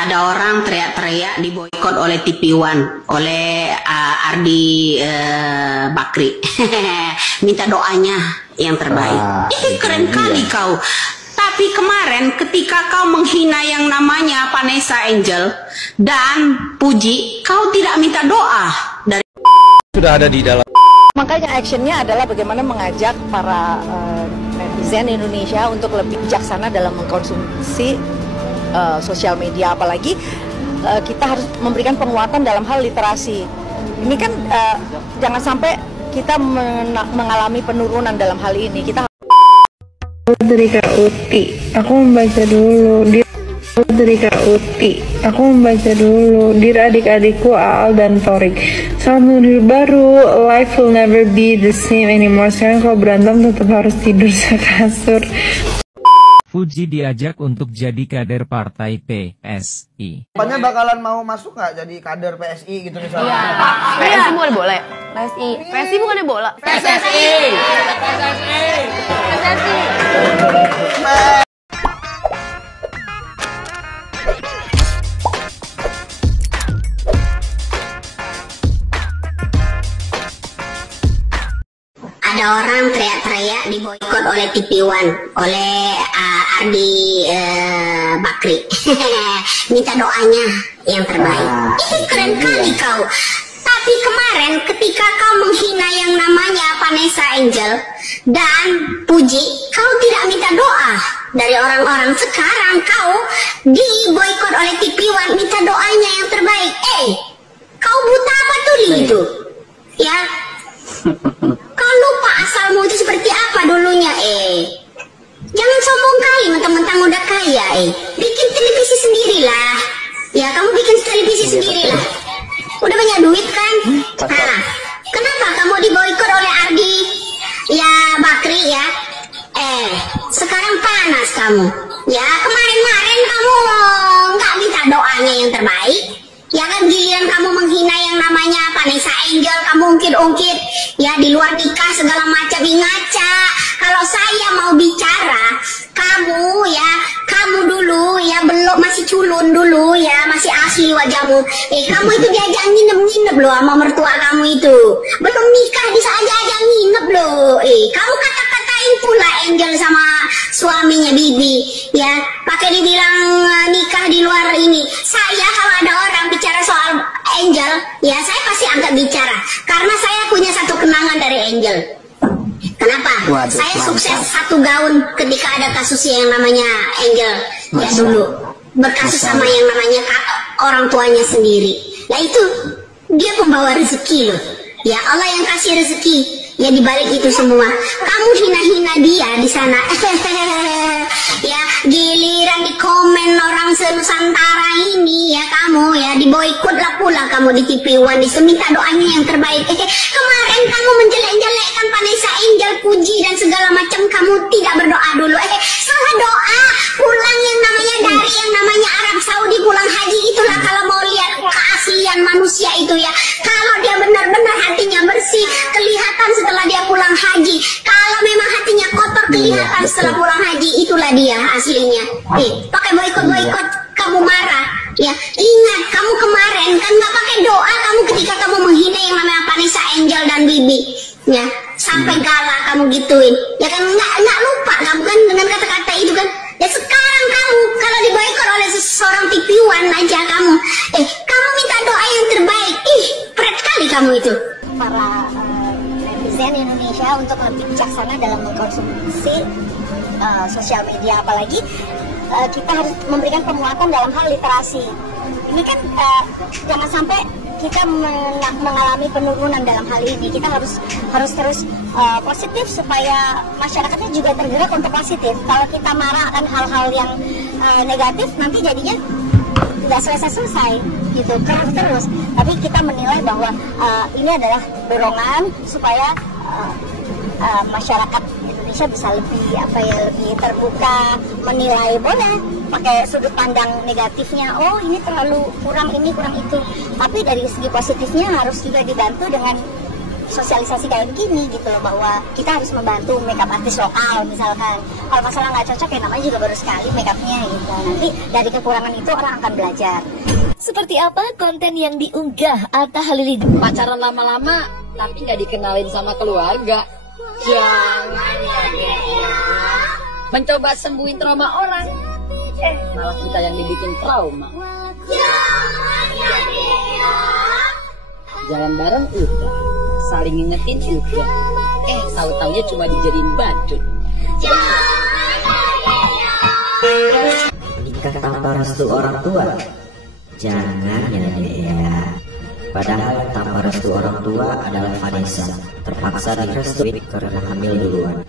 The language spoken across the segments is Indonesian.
ada orang teriak-teriak diboikot oleh TV One, oleh Ardi Bakri. Minta doanya yang terbaik. Keren kali kau. Tapi kemarin ketika kau menghina yang namanya Vanessa Angel dan Puji, kau tidak minta doa dari sudah ada di dalam. Makanya actionnya adalah bagaimana mengajak para netizen Indonesia untuk lebih bijaksana dalam mengkonsumsi sosial media, apalagi kita harus memberikan penguatan dalam hal literasi. Ini kan jangan sampai kita mengalami penurunan dalam hal ini. Kita dari Kak Uti, aku membaca dulu. Dari Kak Uti, aku membaca dulu. Dear adik-adikku Aal dan Torik, selamat menuju baru. Life will never be the same anymore. Sekarang kalau berantem tetap harus tidur sekasur. Puji diajak untuk jadi kader partai PSI. Apanya bakalan mau masuk nggak jadi kader PSI gitu misalnya? Iya. PSI bukan boleh. PSI bukannya bola. PSSI. ada orang teriak-teriak diboikot oleh TV One, oleh Ardi Bakri. Minta doanya yang terbaik. Keren kali kau. Tapi kemarin ketika kau menghina yang namanya Vanessa Angel dan Puji, kau tidak minta doa dari orang-orang. Sekarang kau diboikot oleh TV One, minta doanya yang terbaik. Kau buta apa tuli itu? Ya, kau lupa asalmu itu seperti apa dulunya. Jangan sombong kali mentang-mentang udah kaya. Bikin televisi sendirilah. Ya, kamu bikin televisi sendirilah. Udah banyak duit kan? Nah, kenapa kamu diboikot oleh Ardi ya Bakri ya? Sekarang panas kamu. Ya, kemarin-kemarin kamu nggak minta doanya yang terbaik. Ya kan, giliran kamu menghina yang namanya Vanessa Angel, kamu ungkit-ungkit ya di luar nikah segala macam. Ngaca. Kalau saya mau bicara, kamu dulu ya belum, masih culun dulu ya, masih asli wajahmu. Kamu itu diajak nginep-nginep loh sama mertua kamu itu. Belum nikah bisa aja nginep loh. Kamu kata-katain pula Angel sama suaminya Bibi ya, pakai dibilang nikah di luar ini. Saya kalau ada orang bicara soal Angel ya, saya pasti angkat bicara karena saya punya satu kenangan dari Angel. Kenapa? Saya sukses satu gaun ketika ada kasus yang namanya Angel ya dulu, berkasus sama yang namanya orang tuanya sendiri. Nah itu dia pembawa rezeki loh ya, Allah yang kasih rezeki ya dibalik itu semua. Kamu hina-hina dia di sana. Ya, giliran di komen orang senusantara ini ya, kamu ya diboikot lah pula kamu di TV One, minta doanya yang terbaik. Kemarin kamu menjelek-jelekkan Vanessa Angel, Puji dan segala macam, kamu tidak berdoa dulu. Salah doa. Pulang yang namanya dari yang namanya Arab Saudi, pulang haji, itulah kalau mau lihat keaslian manusia itu ya. Kalau dia benar-benar hatinya bersih, kelihatan setelah dia pulang haji. Kalau memang hatinya kotor, kelihatan setelah pulang haji, itulah dia aslinya. Pakai boikot-boikot kamu marah ya. Ingat, kamu kemarin kan nggak pakai doa kamu ketika kamu menghina yang namanya Vanessa Angel dan Bibi ya, sampai galak kamu gituin ya kan. Nggak lupa kamu kan dengan kata-kata itu kan ya. Sekarang kamu kalau diboikot oleh seseorang TV One aja kamu minta doa yang terbaik. Berat kali kamu itu. para netizen Indonesia untuk lebih bijaksana dalam mengkonsumsi sosial media, apalagi kita harus memberikan penguatan dalam hal literasi. Ini kan jangan sampai kita mengalami penurunan dalam hal ini. Kita harus terus positif supaya masyarakatnya juga tergerak untuk positif. Kalau kita marah akan hal-hal yang negatif, nanti jadinya nggak selesai-selesai gitu, terus. Tapi kita menilai bahwa ini adalah dorongan supaya masyarakat Indonesia bisa lebih terbuka, menilai, boleh pakai sudut pandang negatifnya, oh ini terlalu kurang ini kurang itu, tapi dari segi positifnya harus juga dibantu dengan sosialisasi kayak begini gitu loh, bahwa kita harus membantu makeup artis lokal misalkan. Kalau masalah nggak cocok ya namanya juga baru sekali makeupnya gitu. Nanti dari kekurangan itu orang akan belajar. Seperti apa konten yang diunggah Atta Halilintar? Pacaran lama-lama tapi nggak dikenalin sama keluarga. Jangan ya. Mencoba sembuhin trauma orang, malah kita yang dibikin trauma. Jalan bareng udah, saling ngingetin udah, tahu-taunya cuma dijadiin badut. Nikah tanpa restu orang tua, jangan ya. Padahal tanpa restu orang tua adalah Vanessa, terpaksa direstui karena hamil duluan.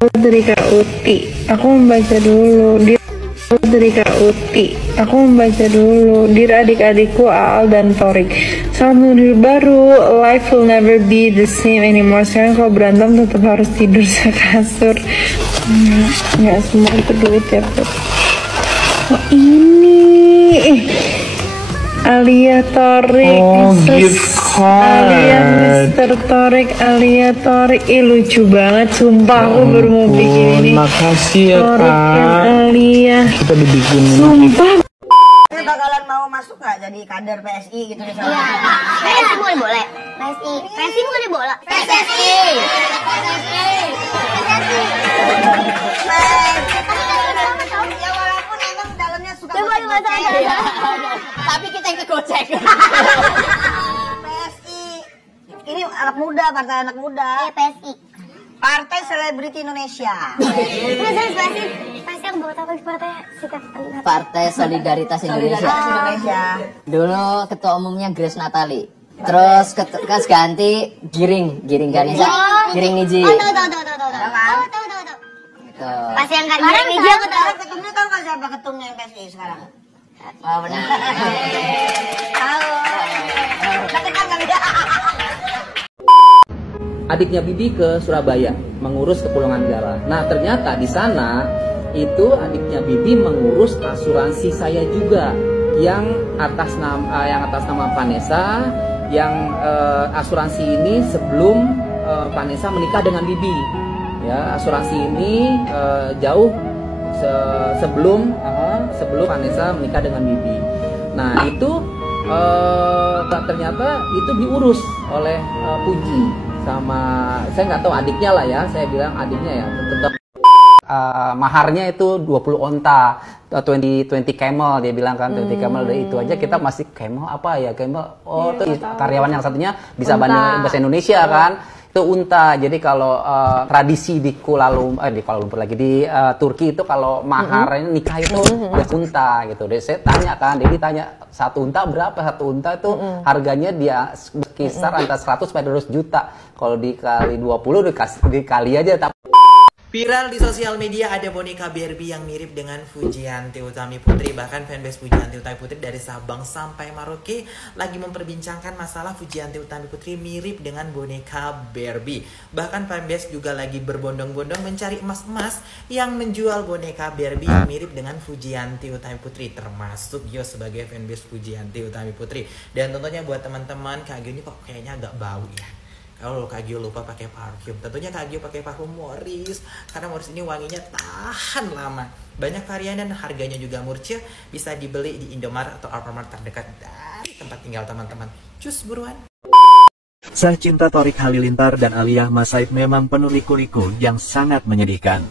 Dari Kak Uti, aku membaca dulu. Dari Kak Uti, aku membaca dulu. Dear adik-adikku Aal dan Torik, selamat menuju baru. Life will never be the same anymore. Sekarang kalau berantem tetap harus tidur sekasur. Nggak semua itu duit ya, Put. Oh ini Alia Torik, Alia Mr. Torik, Alia Torik. Lucu banget, sumpah aku baru mau bikin ini. Makasih ya Torik Kak. Alia. Kita dibikin. Sumpah. Ini bakalan mau masuk nggak jadi kader PSI gitu misalnya? Iya. PSI boleh. PSI bukan bola. PSSI. Ya walaupun emang dalamnya suka Tapi kita yang kegocek. PSI. Ini anak muda, partai anak muda. PSI. Partai Selebriti Indonesia. Pasti aku bawa tahu partai sikap Partai Solidaritas Indonesia. Oh. Dulu ketua umumnya Grace Natali. Terus ganti Giring Garisa. Giring Niji. Tahu. Pas yang kan Giring Niji aku tahu. Ketumnya tahu nggak siapa ketumnya PSI sekarang? Oh benar. Tahu. Tapi kan nggak bisa. Adiknya Bibi ke Surabaya mengurus Kepulauan Nah, ternyata di sana itu adiknya Bibi mengurus asuransi saya juga yang atas nama Vanessa, yang asuransi ini sebelum Vanessa menikah dengan Bibi. Ya, asuransi ini jauh sebelum Vanessa menikah dengan Bibi. Nah, itu ternyata itu diurus oleh Puji sama, saya nggak tahu adiknya lah ya, saya bilang adiknya ya, tetap maharnya itu 20 onta, 20 camel dia bilang kan, 20 camel itu aja kita masih camel apa ya, camel, oh itu karyawan yang satunya bisa bahasa Indonesia kan, itu unta. Jadi kalau tradisi di Kuala Lumpur lagi di Turki itu kalau maharnya nikah itu udah unta gitu. Jadi saya tanya kan, Dedi tanya satu unta berapa? Satu unta itu harganya dia berkisar antara 100 sampai 200 juta. Kalau dikali 20 dikali aja. Viral di sosial media ada boneka Barbie yang mirip dengan Fujianti Utami Putri. Bahkan fanbase Fujianti Utami Putri dari Sabang sampai Merauke lagi memperbincangkan masalah Fujianti Utami Putri mirip dengan boneka Barbie. Bahkan fanbase juga lagi berbondong-bondong mencari emas-emas yang menjual boneka Barbie yang mirip dengan Fujianti Utami Putri. Termasuk Yo sebagai fanbase Fujianti Utami Putri. Dan tentunya buat teman-teman, Kak Gio ini kok kayaknya agak bau ya. Kalau Kak Gio lupa pakai parfum, tentunya Kak Gio pakai parfum Morris karena Morris ini wanginya tahan lama. Banyak varian dan harganya juga murah, bisa dibeli di Indomaret atau Alfamart terdekat dari tempat tinggal teman-teman. Cus buruan. Kisah cinta Torik Halilintar dan Alia Masaid memang penuh liku-liku yang sangat menyedihkan.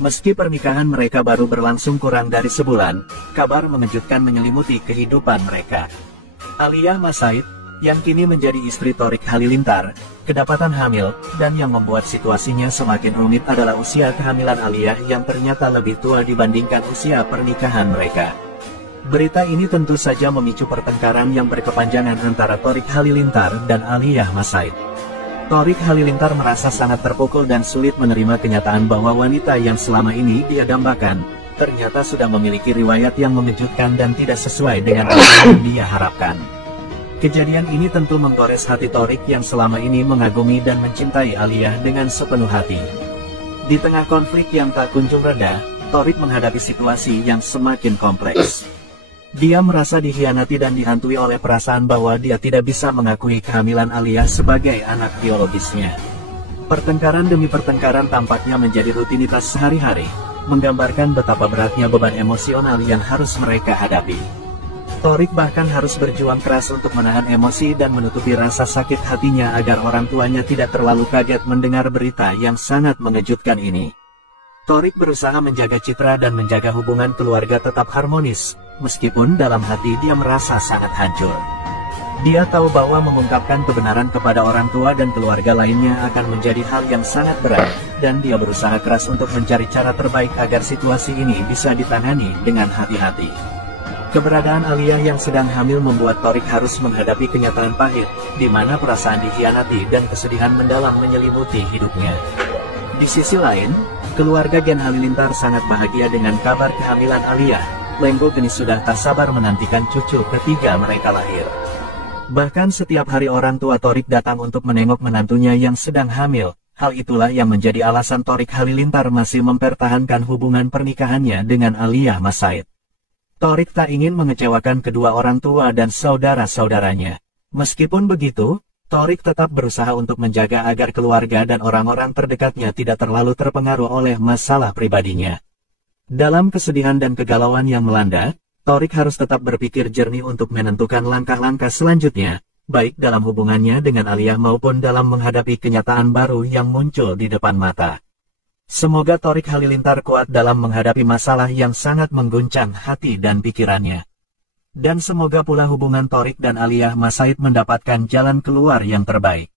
Meski pernikahan mereka baru berlangsung kurang dari sebulan, kabar mengejutkan menyelimuti kehidupan mereka. Alia Masaid yang kini menjadi istri Torik Halilintar, kedapatan hamil, dan yang membuat situasinya semakin rumit adalah usia kehamilan Alia yang ternyata lebih tua dibandingkan usia pernikahan mereka. Berita ini tentu saja memicu pertengkaran yang berkepanjangan antara Torik Halilintar dan Alia Masaid. Torik Halilintar merasa sangat terpukul dan sulit menerima kenyataan bahwa wanita yang selama ini dia dambakan, ternyata sudah memiliki riwayat yang mengejutkan dan tidak sesuai dengan apa yang dia harapkan. Kejadian ini tentu menggores hati Torik yang selama ini mengagumi dan mencintai Alia dengan sepenuh hati. Di tengah konflik yang tak kunjung reda, Torik menghadapi situasi yang semakin kompleks. Dia merasa dikhianati dan dihantui oleh perasaan bahwa dia tidak bisa mengakui kehamilan Alia sebagai anak biologisnya. Pertengkaran demi pertengkaran tampaknya menjadi rutinitas sehari-hari, menggambarkan betapa beratnya beban emosional yang harus mereka hadapi. Thorik bahkan harus berjuang keras untuk menahan emosi dan menutupi rasa sakit hatinya agar orang tuanya tidak terlalu kaget mendengar berita yang sangat mengejutkan ini. Thorik berusaha menjaga citra dan menjaga hubungan keluarga tetap harmonis, meskipun dalam hati dia merasa sangat hancur. Dia tahu bahwa mengungkapkan kebenaran kepada orang tua dan keluarga lainnya akan menjadi hal yang sangat berat, dan dia berusaha keras untuk mencari cara terbaik agar situasi ini bisa ditangani dengan hati-hati. Keberadaan Alia yang sedang hamil membuat Thorik harus menghadapi kenyataan pahit, di mana perasaan dikhianati dan kesedihan mendalam menyelimuti hidupnya. Di sisi lain, keluarga Gen Halilintar sangat bahagia dengan kabar kehamilan Alia. Lenggo Geni sudah tak sabar menantikan cucu ketiga mereka lahir. Bahkan setiap hari orang tua Thorik datang untuk menengok menantunya yang sedang hamil. Hal itulah yang menjadi alasan Thorik Halilintar masih mempertahankan hubungan pernikahannya dengan Alia Masaid. Thorik tak ingin mengecewakan kedua orang tua dan saudara-saudaranya. Meskipun begitu, Thorik tetap berusaha untuk menjaga agar keluarga dan orang-orang terdekatnya tidak terlalu terpengaruh oleh masalah pribadinya. Dalam kesedihan dan kegalauan yang melanda, Thorik harus tetap berpikir jernih untuk menentukan langkah-langkah selanjutnya, baik dalam hubungannya dengan Alia maupun dalam menghadapi kenyataan baru yang muncul di depan mata. Semoga Thorik Halilintar kuat dalam menghadapi masalah yang sangat mengguncang hati dan pikirannya. Dan semoga pula hubungan Thorik dan Alia Masaid mendapatkan jalan keluar yang terbaik.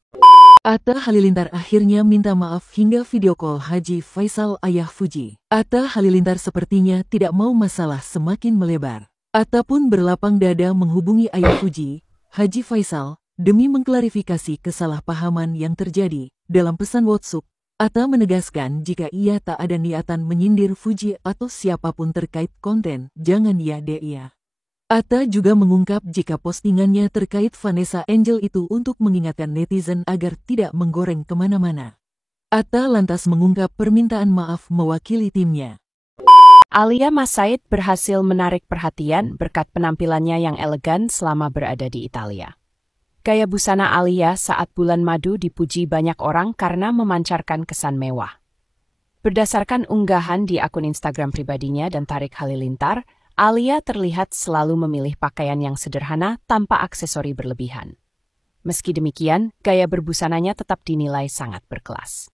Atta Halilintar akhirnya minta maaf hingga video call Haji Faisal ayah Fuji. Atta Halilintar sepertinya tidak mau masalah semakin melebar. Atta pun berlapang dada menghubungi ayah Fuji, Haji Faisal, demi mengklarifikasi kesalahpahaman yang terjadi. Dalam pesan WhatsApp, Atta menegaskan jika ia tak ada niatan menyindir Fuji atau siapapun terkait konten, jangan ya dia. Atta juga mengungkap jika postingannya terkait Vanessa Angel itu untuk mengingatkan netizen agar tidak menggoreng kemana-mana. Atta lantas mengungkap permintaan maaf mewakili timnya. Alia Masaid berhasil menarik perhatian berkat penampilannya yang elegan selama berada di Italia. Gaya busana Alia saat bulan madu dipuji banyak orang karena memancarkan kesan mewah. Berdasarkan unggahan di akun Instagram pribadinya dan Thorik Halilintar, Alia terlihat selalu memilih pakaian yang sederhana tanpa aksesori berlebihan. Meski demikian, gaya berbusananya tetap dinilai sangat berkelas.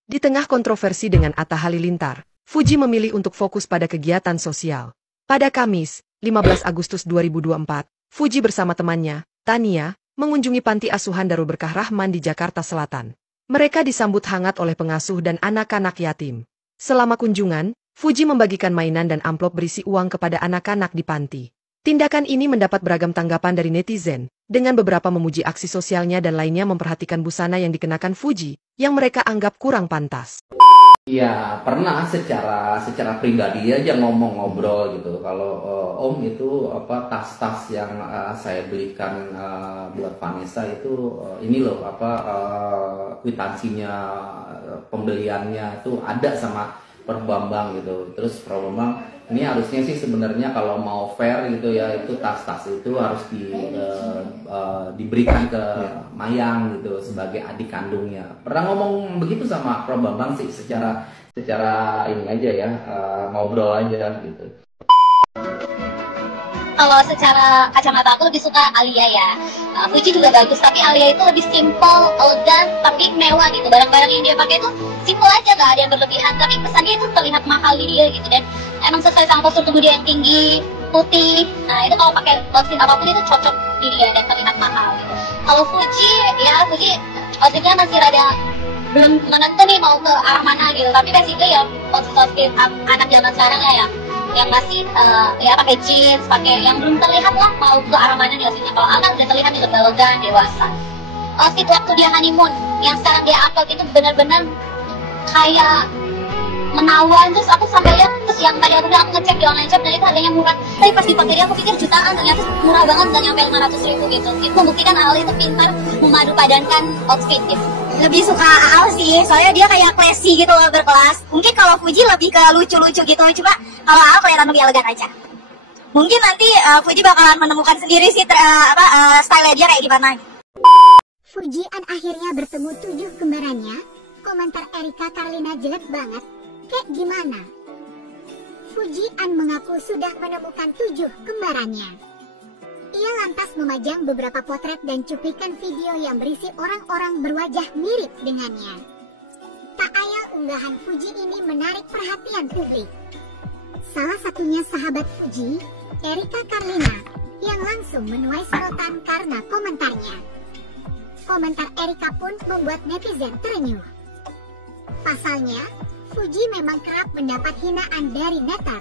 Di tengah kontroversi dengan Atta Halilintar, Fuji memilih untuk fokus pada kegiatan sosial. Pada Kamis, 15 Agustus 2024, Fuji bersama temannya, Tania, mengunjungi panti asuhan Darul Berkah Rahman di Jakarta Selatan. Mereka disambut hangat oleh pengasuh dan anak-anak yatim. Selama kunjungan, Fuji membagikan mainan dan amplop berisi uang kepada anak-anak di panti. Tindakan ini mendapat beragam tanggapan dari netizen, dengan beberapa memuji aksi sosialnya dan lainnya memperhatikan busana yang dikenakan Fuji, yang mereka anggap kurang pantas. Iya, pernah secara pribadi aja ngobrol gitu. Kalau Om itu tas-tas yang saya belikan buat Vanessa itu ini loh kwitansinya pembeliannya itu ada sama Prof Bambang gitu. Terus Prof Bambang ini harusnya sih sebenarnya kalau mau fair gitu ya, itu tas-tas itu harus diberikan ke Mayang gitu sebagai adik kandungnya. Pernah ngomong begitu sama Prof Bambang sih secara ini aja ya, ngobrol aja gitu. Kalau secara kacamata aku lebih suka Alia ya. Fuji juga bagus, tapi Alia itu lebih simple, elegan, tapi mewah gitu. Barang-barang yang dia pakai itu simple aja, gak ada yang berlebihan, tapi kesannya itu terlihat mahal di dia gitu. Dan emang sesuai sama postur tubuh dia yang tinggi, putih. Nah itu kalau pakai outfit apapun itu cocok di dia dan terlihat mahal gitu. Kalau Fuji, ya Fuji outfitnya masih rada belum menentu nih mau ke arah mana gitu. Tapi basically ya outfit anak zaman sekarang ya, yang masih ya pakai jeans, pakai yang belum terlihat lah mau ke arah mana nih outfitnya. Kalau anak udah terlihat nih lebih elegan, dewasa. Outfit waktu dia honeymoon yang sekarang dia upload itu benar-benar kayak menawan. Terus aku sampai lihat, terus yang tadi aku bilang aku ngecek di online shop dan itu harganya murah, tapi pas dipakai dia aku pikir jutaan, ternyata murah banget, gak nyampe 500.000 gitu. Itu membuktikan Alia itu pintar memadu padankan outfit gitu. lebih suka Aal sih, soalnya dia kayak classy gitu loh, berkelas. Mungkin kalau Fuji lebih ke lucu-lucu gitu, coba kalau Aal kelihatan lebih elegan aja. Mungkin nanti Fuji bakalan menemukan sendiri sih style dia kayak gimana. Fujian akhirnya bertemu 7 kembarannya. Komentar Erika Carlina jelek banget. Kayak gimana? Fujian mengaku sudah menemukan 7 kembarannya. Ia lantas memajang beberapa potret dan cuplikan video yang berisi orang-orang berwajah mirip dengannya. Tak ayal unggahan Fuji ini menarik perhatian publik. Salah satunya sahabat Fuji, Erika Carlina, yang langsung menuai sorotan karena komentarnya. Komentar Erika pun membuat netizen terenyuh. Pasalnya, Fuji memang kerap mendapat hinaan dari netter.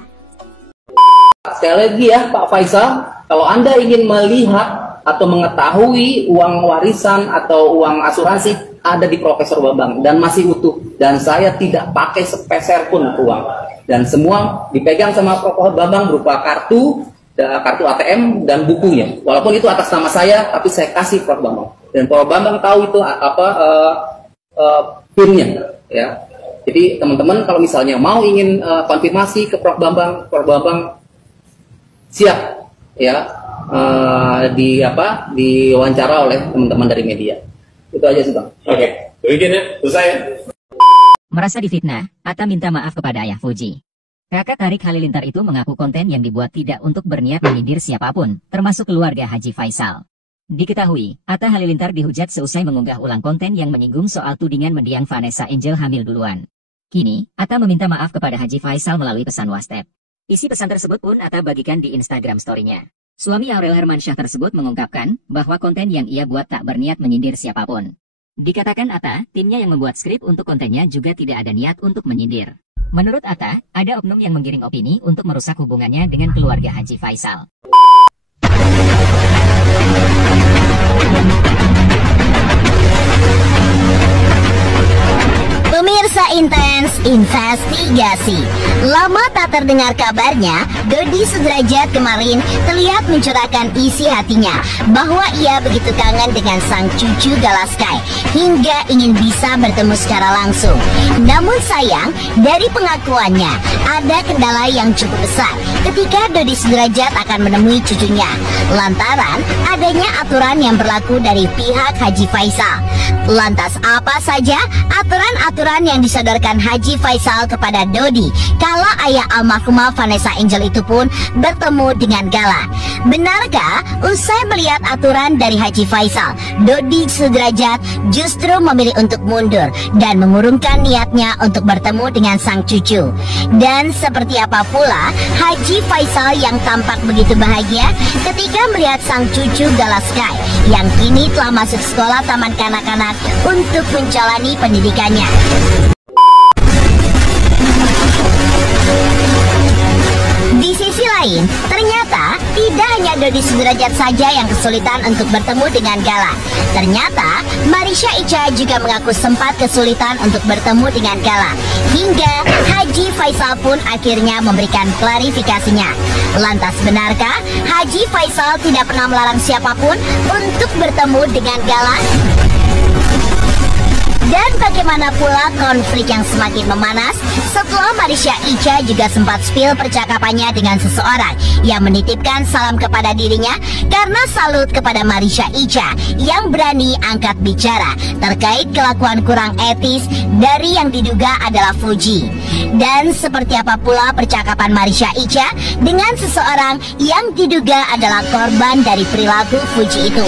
Sekali lagi ya Pak Faisal, kalau Anda ingin melihat atau mengetahui uang warisan atau uang asuransi ada di Profesor Bambang dan masih utuh, dan saya tidak pakai sepeser pun uang, dan semua dipegang sama Profesor Bambang berupa kartu ATM dan bukunya. Walaupun itu atas nama saya, tapi saya kasih Prof Bambang, dan Prof Bambang tahu itu PIN-nya ya. Jadi teman-teman kalau misalnya mau ingin konfirmasi ke Prof Bambang siap ya diwawancara oleh teman-teman dari media. Itu aja sih Bang. Oke, begini ya, selesai. Merasa difitnah, Atta minta maaf kepada ayah Fuji. Kakak Tarik Halilintar itu mengaku konten yang dibuat tidak untuk berniat menyindir siapapun, termasuk keluarga Haji Faisal. Diketahui, Atta Halilintar dihujat seusai mengunggah ulang konten yang menyinggung soal tudingan mendiang Vanessa Angel hamil duluan. Kini, Atta meminta maaf kepada Haji Faisal melalui pesan WhatsApp. Isi pesan tersebut pun Atta bagikan di Instagram story-nya. Suami Aurel Hermansyah tersebut mengungkapkan bahwa konten yang ia buat tak berniat menyindir siapapun. Dikatakan Atta, timnya yang membuat skrip untuk kontennya juga tidak ada niat untuk menyindir. Menurut Atta, ada oknum yang menggiring opini untuk merusak hubungannya dengan keluarga Haji Faisal. Pemirsa Intens Investigasi. Lama tak terdengar kabarnya, Dodi Sudrajat kemarin terlihat mencurahkan isi hatinya bahwa ia begitu kangen dengan sang cucu Galaskai hingga ingin bisa bertemu secara langsung. Namun sayang, dari pengakuannya ada kendala yang cukup besar ketika Dodi Sudrajat akan menemui cucunya, lantaran adanya aturan yang berlaku dari pihak Haji Faisal. Lantas apa saja aturan-aturan yang disodorkan Haji Faisal kepada Dodi kala ayah almarhumah Vanessa Angel itu pun bertemu dengan Gala? Benarkah usai melihat aturan dari Haji Faisal, Dodi Sudrajat justru memilih untuk mundur dan mengurungkan niatnya untuk bertemu dengan sang cucu? Dan seperti apa pula Haji Faisal yang tampak begitu bahagia ketika melihat sang cucu Galaskai yang kini telah masuk sekolah taman kanak-kanak untuk menjalani pendidikannya? Di sisi lain, ternyata tidak hanya Dodi Sudrajat saja yang kesulitan untuk bertemu dengan Gala. Ternyata Marisha Icha juga mengaku sempat kesulitan untuk bertemu dengan Gala, hingga Haji Faisal pun akhirnya memberikan klarifikasinya. Lantas benarkah Haji Faisal tidak pernah melarang siapapun untuk bertemu dengan Gala? Dan bagaimana pula konflik yang semakin memanas setelah Marisha Icha juga sempat spill percakapannya dengan seseorang yang menitipkan salam kepada dirinya karena salut kepada Marisha Icha yang berani angkat bicara terkait kelakuan kurang etis dari yang diduga adalah Fuji. Dan seperti apa pula percakapan Marisha Icha dengan seseorang yang diduga adalah korban dari perilaku Fuji itu?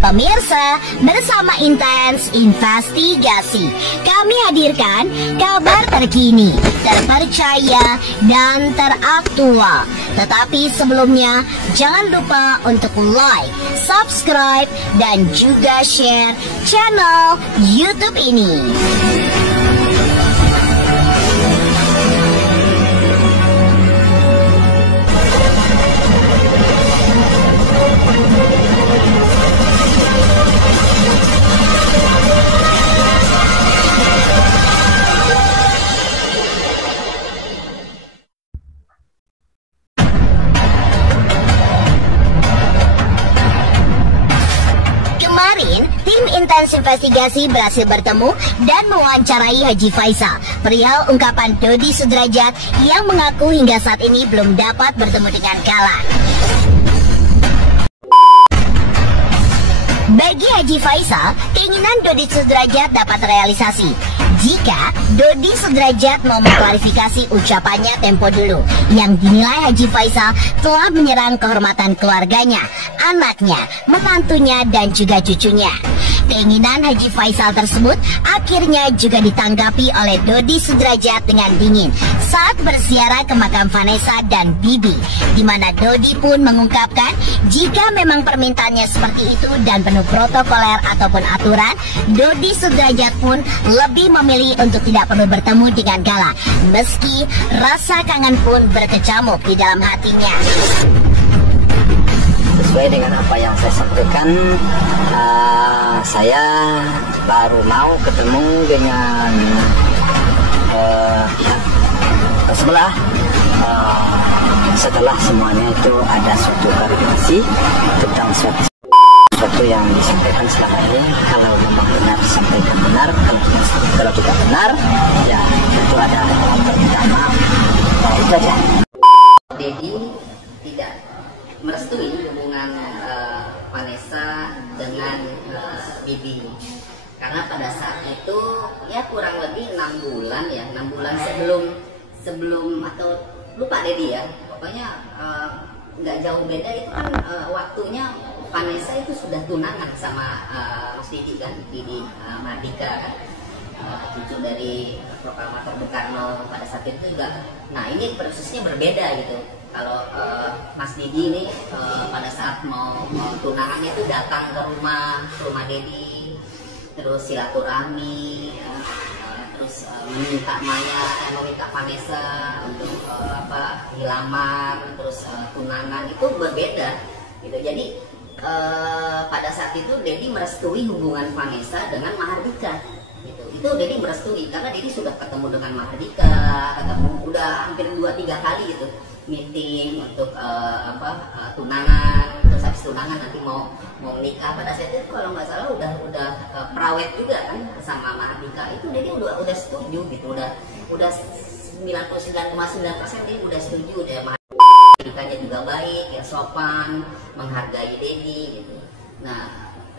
Pemirsa, bersama Intens Investigasi, kami hadirkan kabar terkini, terpercaya, dan teraktual. Tetapi sebelumnya, jangan lupa untuk like, subscribe, dan juga share channel YouTube ini. Intens Investigasi berhasil bertemu dan mewawancarai Haji Faisal, perihal ungkapan Dodi Sudrajat yang mengaku hingga saat ini belum dapat bertemu dengan Kala. Bagi Haji Faisal, keinginan Dodi Sudrajat dapat terrealisasi jika Dodi Sudrajat mau mengklarifikasi ucapannya tempo dulu yang dinilai Haji Faisal telah menyerang kehormatan keluarganya, anaknya, menantunya, dan juga cucunya. Keinginan Haji Faisal tersebut akhirnya juga ditanggapi oleh Dodi Sudrajat dengan dingin saat berziarah ke makam Vanessa dan Bibi, di mana Dodi pun mengungkapkan jika memang permintaannya seperti itu dan penuh protokoler ataupun aturan, Dodi Sudrajat pun lebih memilih untuk tidak perlu bertemu dengan Kala, meski rasa kangen pun berkecamuk di dalam hatinya. Sesuai dengan apa yang saya sampaikan, saya baru mau ketemu dengan pihak sebelah. Setelah semuanya itu ada suatu klarifikasi tentang suatu yang disampaikan selama ini. Kalau memang benar, sampaikan benar. Kalau tidak benar, ya itu ada permintaan maaf. Nah, itu aja. Dedi tidak merestui hubungan Vanessa dengan Bibi, karena pada saat itu ya kurang lebih 6 bulan ya, 6 bulan sebelum atau lupa Dedi ya, pokoknya nggak jauh beda itu kan waktunya Vanessa itu sudah tunangan sama Mas Didi kan, Didi Mardika kan, cucu dari proklamator Bung Karno pada saat itu juga. Nah ini prosesnya berbeda gitu. Kalau Mas Didi ini pada saat mau tunangannya itu datang ke rumah Dedi, terus silaturahmi, terus meminta Vanessa untuk dilamar, terus tunangan itu berbeda gitu. Jadi pada saat itu Dedi merestui hubungan Vanessa dengan Mahardika gitu. Itu Dedi merestui karena Dedi sudah ketemu dengan Mahardika, udah hampir 2-3 kali gitu meeting untuk tunangan, terus habis tunangan nanti mau menikah. Pada saat itu kalau nggak salah udah prawet juga kan sama Mahardika, itu Dedi udah setuju gitu, udah 99,9% dia udah setuju deh. Mahardikanya juga baik ya, sopan, menghargai Dedi gitu. Nah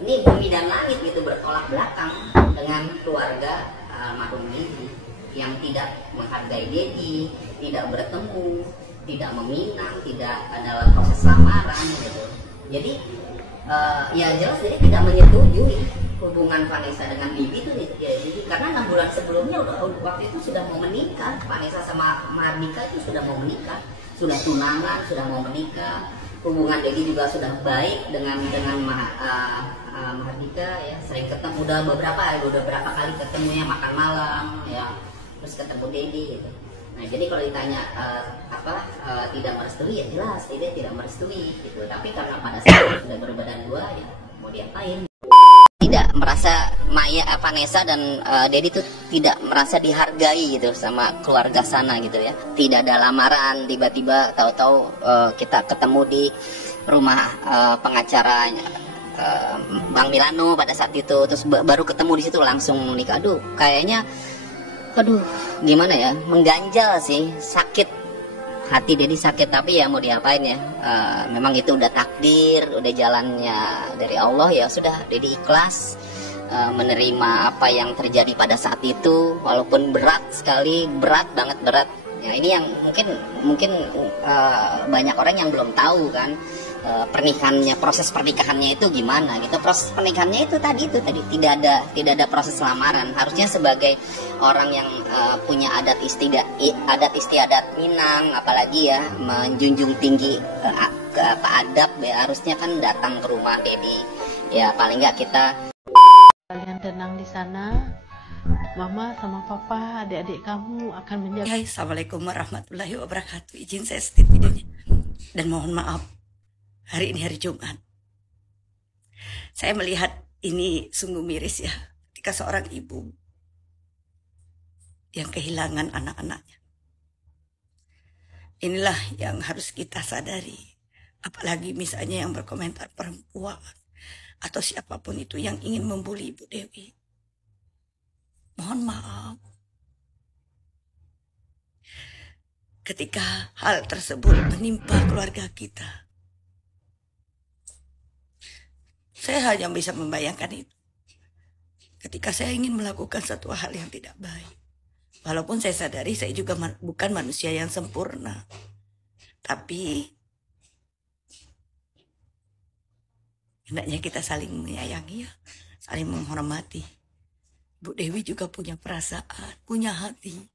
ini bumi dan langit gitu, bertolak belakang dengan keluarga almarhum Dedi yang tidak menghargai Dedi, tidak bertemu, tidak meminang, tidak dalam proses lamaran gitu. Jadi ya jelas Dedi tidak menyetujui hubungan Vanessa dengan Bibi itu ya, jadi karena 6 bulan sebelumnya waktu itu sudah mau menikah, Vanessa sama Mahardika itu sudah mau menikah, sudah tunangan, sudah mau menikah. Hubungan Dedi juga sudah baik dengan Mahardika ya, sering ketemu, udah beberapa kali ketemunya makan malam ya, terus ketemu Dedi gitu. Nah jadi kalau ditanya tidak merestui ya jelas tidak merestui gitu. Tapi karena pada saat sudah berbadan dua ya mau diapain? Tidak merasa Vanessa dan Dedi tuh tidak merasa dihargai gitu sama keluarga sana gitu ya. Tidak ada lamaran, tiba-tiba tahu-tahu kita ketemu di rumah pengacara Bang Milano pada saat itu, terus baru ketemu di situ langsung nikah. Aduh gimana ya, mengganjal sih, sakit hati Dedi, sakit, tapi ya mau diapain ya, memang itu udah takdir, udah jalannya dari Allah ya sudah. Dedi ikhlas menerima apa yang terjadi pada saat itu, walaupun berat sekali, berat ya. Ini yang mungkin banyak orang yang belum tahu kan, pernikahannya, proses pernikahannya itu gimana gitu. Proses pernikahannya itu tadi tidak ada proses lamaran. Harusnya sebagai orang yang punya adat istiadat Minang, apalagi ya menjunjung tinggi adab ya, harusnya kan datang ke rumah Dedi ya, paling nggak kita. Kalian tenang di sana, Mama sama Papa, adik-adik kamu akan menjaga. Hai, Assalamualaikum warahmatullahi wabarakatuh. Izin saya skip videonya dan mohon maaf. Hari ini hari Jumat. Saya melihat ini sungguh miris ya, ketika seorang ibu yang kehilangan anak-anaknya. Inilah yang harus kita sadari. Apalagi misalnya yang berkomentar perempuan. atau siapapun itu yang ingin membuli Ibu Dewi. Mohon maaf. Ketika hal tersebut menimpa keluarga kita, saya hanya bisa membayangkan itu. Ketika saya ingin melakukan satu hal yang tidak baik. Walaupun saya sadari saya juga bukan manusia yang sempurna. Tapi hendaknya kita saling menyayangi ya, saling menghormati. Bu Dewi juga punya perasaan, punya hati.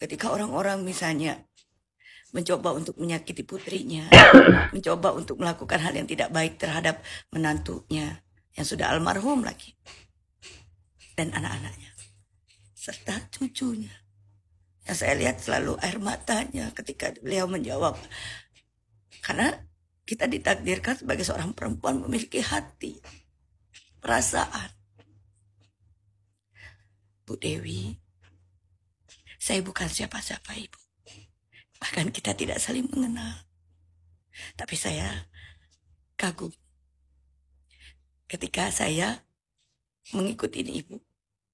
Ketika orang-orang misalnya mencoba untuk menyakiti putrinya, mencoba untuk melakukan hal yang tidak baik terhadap menantunya yang sudah almarhum lagi, dan anak-anaknya, serta cucunya. Yang saya lihat selalu air matanya ketika beliau menjawab. Karena kita ditakdirkan sebagai seorang perempuan memiliki hati, perasaan. Bu Dewi, saya bukan siapa-siapa Ibu. Bahkan kita tidak saling mengenal. Tapi saya kagum ketika saya mengikuti Ibu.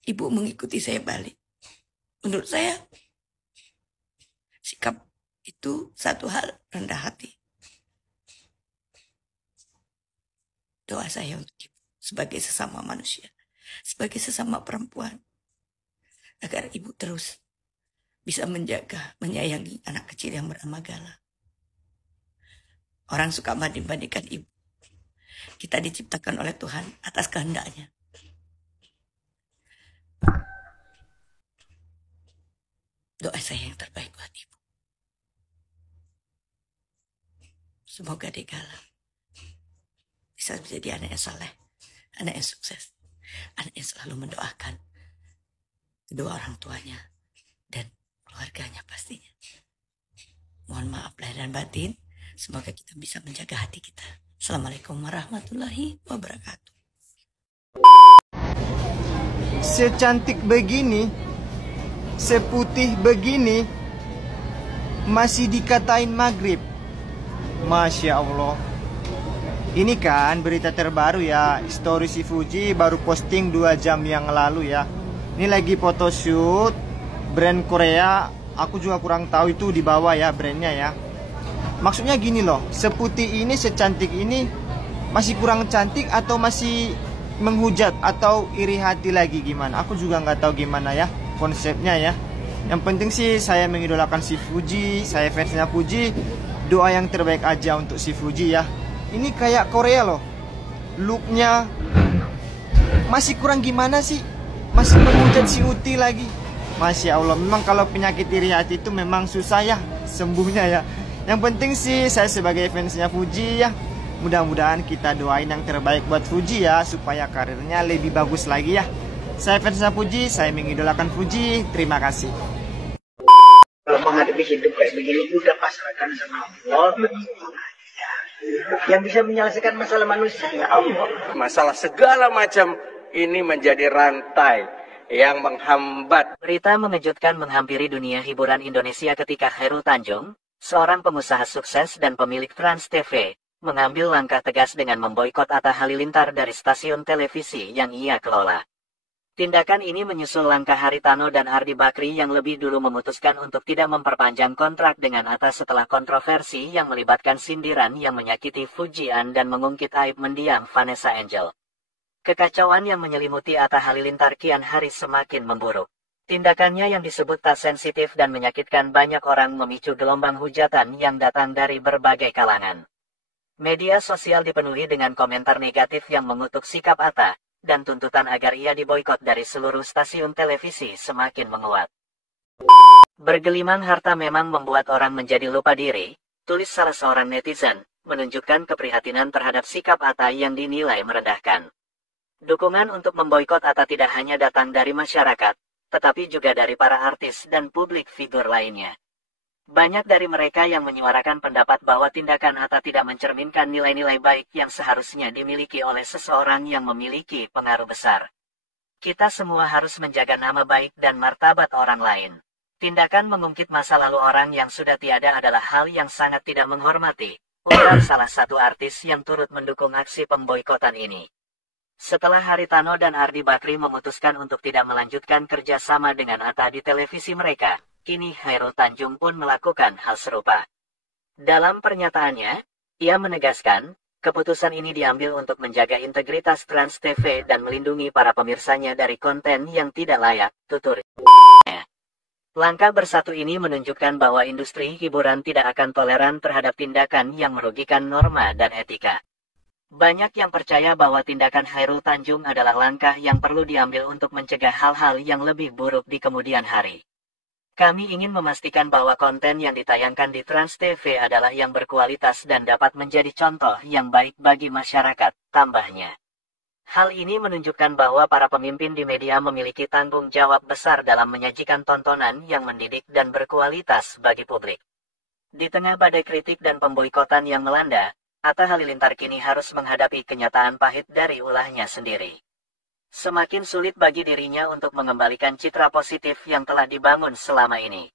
Ibu mengikuti saya balik. Menurut saya, sikap itu satu hal rendah hati. Doa saya untuk Ibu sebagai sesama manusia, sebagai sesama perempuan, agar Ibu terus bisa menjaga, menyayangi anak kecil yang bernama Gala. Orang suka banding-bandingkan Ibu. Kita diciptakan oleh Tuhan atas kehendaknya. Doa saya yang terbaik buat Ibu. Semoga Gala bisa menjadi anak yang saleh, anak yang sukses, anak yang selalu mendoakan kedua orang tuanya dan keluarganya pastinya. Mohon maaf lahir dan batin. Semoga kita bisa menjaga hati kita. Assalamualaikum warahmatullahi wabarakatuh. Secantik begini, seputih begini, masih dikatain maghrib. Masya Allah. Ini kan berita terbaru ya. Story si Fuji baru posting 2 jam yang lalu ya. Ini lagi photoshoot brand Korea. Aku juga kurang tahu itu di bawah ya brandnya ya. Maksudnya gini loh, seputih ini, secantik ini masih kurang cantik atau masih menghujat atau iri hati lagi gimana? Aku juga nggak tahu gimana ya konsepnya ya. Yang penting sih saya mengidolakan si Fuji, saya fansnya Fuji. Doa yang terbaik aja untuk si Fuji ya. Ini kayak Korea loh, looknya masih kurang gimana sih? Masih menghujat si Uti lagi. Masya Allah, memang kalau penyakit iri hati itu memang susah ya sembuhnya ya. Yang penting sih saya sebagai fansnya Fuji ya, mudah-mudahan kita doain yang terbaik buat Fuji ya, supaya karirnya lebih bagus lagi ya. Saya fansnya Fuji, saya mengidolakan Fuji. Terima kasih. Kalau menghadapi hidup kayak begini, udah pasrahkan sama Allah. Yang bisa menyelesaikan masalah manusia ya Allah. Masalah segala macam ini menjadi rantai yang menghambat. Berita mengejutkan menghampiri dunia hiburan Indonesia ketika Khairul Tanjung, seorang pengusaha sukses dan pemilik Trans TV, mengambil langkah tegas dengan memboikot Atta Halilintar dari stasiun televisi yang ia kelola. Tindakan ini menyusul langkah Haritano dan Ardi Bakri yang lebih dulu memutuskan untuk tidak memperpanjang kontrak dengan Atta setelah kontroversi yang melibatkan sindiran yang menyakiti Fujian dan mengungkit aib mendiang Vanessa Angel. Kekacauan yang menyelimuti Atta Halilintar kian hari semakin memburuk. Tindakannya yang disebut tak sensitif dan menyakitkan banyak orang memicu gelombang hujatan yang datang dari berbagai kalangan. Media sosial dipenuhi dengan komentar negatif yang mengutuk sikap Atta, dan tuntutan agar ia diboikot dari seluruh stasiun televisi semakin menguat. Bergelimang harta memang membuat orang menjadi lupa diri, tulis salah seorang netizen, menunjukkan keprihatinan terhadap sikap Atta yang dinilai merendahkan. Dukungan untuk memboikot Atta tidak hanya datang dari masyarakat, tetapi juga dari para artis dan publik figur lainnya. Banyak dari mereka yang menyuarakan pendapat bahwa tindakan Atta tidak mencerminkan nilai-nilai baik yang seharusnya dimiliki oleh seseorang yang memiliki pengaruh besar. Kita semua harus menjaga nama baik dan martabat orang lain. Tindakan mengungkit masa lalu orang yang sudah tiada adalah hal yang sangat tidak menghormati, ujar salah satu artis yang turut mendukung aksi pemboikotan ini. Setelah Haritano dan Ardi Bakri memutuskan untuk tidak melanjutkan kerjasama dengan Atta di televisi mereka, kini Chairul Tanjung pun melakukan hal serupa. Dalam pernyataannya, ia menegaskan, keputusan ini diambil untuk menjaga integritas Trans TV dan melindungi para pemirsanya dari konten yang tidak layak, tuturnya. Langkah bersatu ini menunjukkan bahwa industri hiburan tidak akan toleran terhadap tindakan yang merugikan norma dan etika. Banyak yang percaya bahwa tindakan Chairul Tanjung adalah langkah yang perlu diambil untuk mencegah hal-hal yang lebih buruk di kemudian hari. Kami ingin memastikan bahwa konten yang ditayangkan di Trans TV adalah yang berkualitas dan dapat menjadi contoh yang baik bagi masyarakat, tambahnya. Hal ini menunjukkan bahwa para pemimpin di media memiliki tanggung jawab besar dalam menyajikan tontonan yang mendidik dan berkualitas bagi publik. Di tengah badai kritik dan pemboikotan yang melanda, Atta Halilintar kini harus menghadapi kenyataan pahit dari ulahnya sendiri. Semakin sulit bagi dirinya untuk mengembalikan citra positif yang telah dibangun selama ini.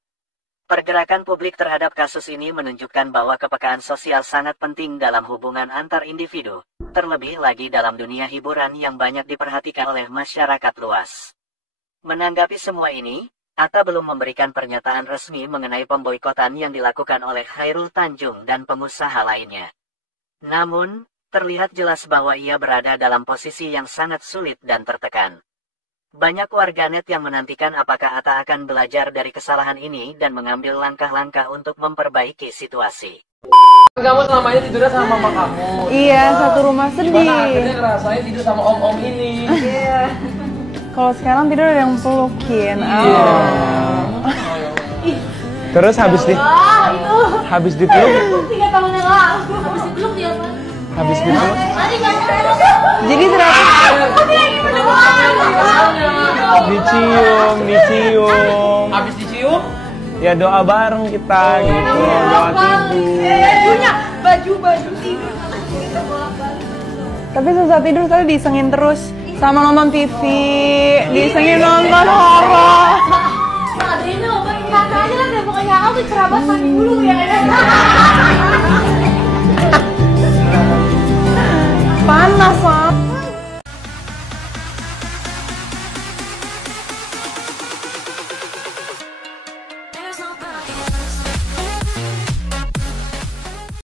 Pergerakan publik terhadap kasus ini menunjukkan bahwa kepekaan sosial sangat penting dalam hubungan antar individu, terlebih lagi dalam dunia hiburan yang banyak diperhatikan oleh masyarakat luas. Menanggapi semua ini, Atta belum memberikan pernyataan resmi mengenai pemboikotan yang dilakukan oleh Chairul Tanjung dan pengusaha lainnya. Namun, terlihat jelas bahwa ia berada dalam posisi yang sangat sulit dan tertekan. Banyak warganet yang menantikan apakah Atta akan belajar dari kesalahan ini dan mengambil langkah-langkah untuk memperbaiki situasi. Kamu selama ini tidurnya sama mama kamu. Iya, satu rumah sedih. Gimana akhirnya ngerasain tidur sama om-om ini? Iya. Kalau sekarang tidur ada yang pelukin. Iya. Terus habis dipeluk 3 tahun yang lalu habis dipeluk dia apa? Habis dipeluk. Jadi ternyata dicium. Habis dicium? Ya doa bareng kita gitu, doa tidur. Bajunya, baju tidur. tapi susah tidur soalnya disengin terus sama nonton TV, disengin nonton horor. Adriana obat kata aja lah deh, pokoknya aku kerabat mandi dulu ya.